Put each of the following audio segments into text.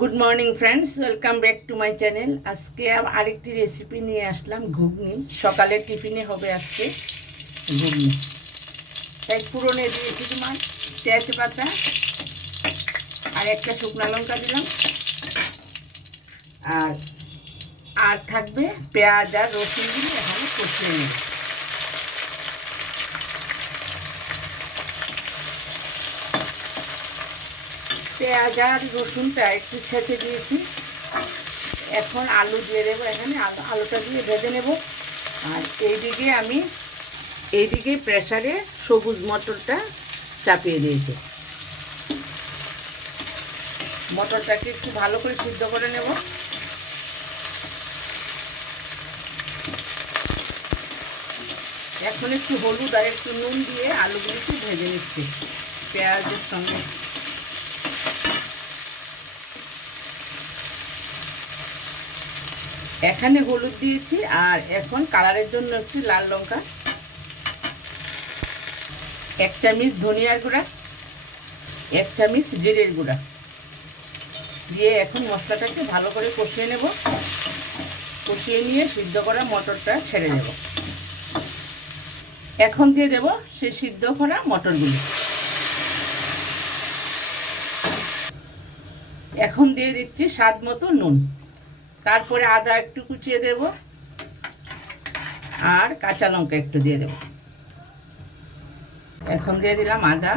Good morning friends welcome back to my channel আজকে আরেকটি recipe নিয়ে আসলাম, ঘুগনি। সকালের টিফিনে হবে আজকে ঘুগনি। তাই পুরনো দিয়েছি তোমার তেজপাতা আর একটা শুকনো লঙ্কা দিলাম। আর আর থাকবে পেঁয়াজ আর রসুন দিয়ে এখানে কষিয়ে নেব। পেঁয়াজ আর রসুনটা একটু ছেঁচে দিয়েছি। এখন আলু দিয়ে দেবো এখানে, আলু, আলুটা দিয়ে ভেজে নেব। আর এইদিকে আমি, এইদিকে প্রেসারে সবুজ মটরটা চাপিয়ে দিয়েছি। মটরটাকে একটু ভালো করে সিদ্ধ করে নেব। এখন একটু হলুদ আর একটু নুন দিয়ে আলুগুলো একটু ভেজে নিচ্ছি, পেঁয়াজের সঙ্গে। এখানে হলুদ দিয়েছি আর এখন কালারের জন্য একটু লাল লঙ্কা, এক চামচ ধনিয়ার গুঁড়া, এক চামচ জিরের গুঁড়া। দিয়ে এখন মশলাটাকে ভালো করে কষিয়ে নেব। কষিয়ে নিয়ে সিদ্ধ করা মটরটা ছেড়ে দেব। এখন দিয়ে দেব সেই সিদ্ধ করা মটরগুলো। এখন দিয়ে দিচ্ছি স্বাদ মতো নুন। তারপরে আদা একটু কুচিয়ে দেব আর কাঁচা লঙ্কা একটু দিয়ে দেব। এখন দিয়ে দিলাম আদা।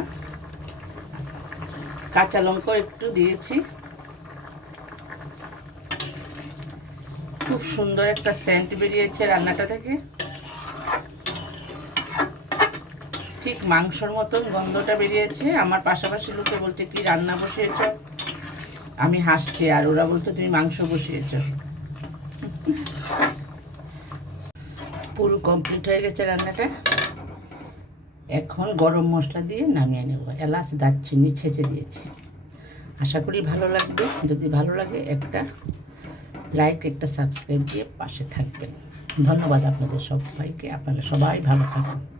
কাঁচা লঙ্কা একটু দিয়েছি। খুব সুন্দর একটা সেন্ট বেরিয়েছে রান্নাটা থেকে। ঠিক মাংসর মতন গন্ধটা বেরিয়েছে। আমার পাশাপাশি লোকে বলছে, কি রান্না বসিয়েছ? আমি হাসছি আর ওরা বলতো, তুমি মাংস বসিয়েছ। পুরো কমপ্লিট হয়ে গেছে রান্নাটা। এখন গরম মশলা দিয়ে নামিয়ে নেব। এলাচ, দারচিনি ছেঁচে দিয়েছি। আশা করি ভালো লাগবে। যদি ভালো লাগে একটা লাইক একটা সাবস্ক্রাইব দিয়ে পাশে থাকবেন। ধন্যবাদ আপনাদের সবাইকে। আপনারা সবাই ভালো থাকুন।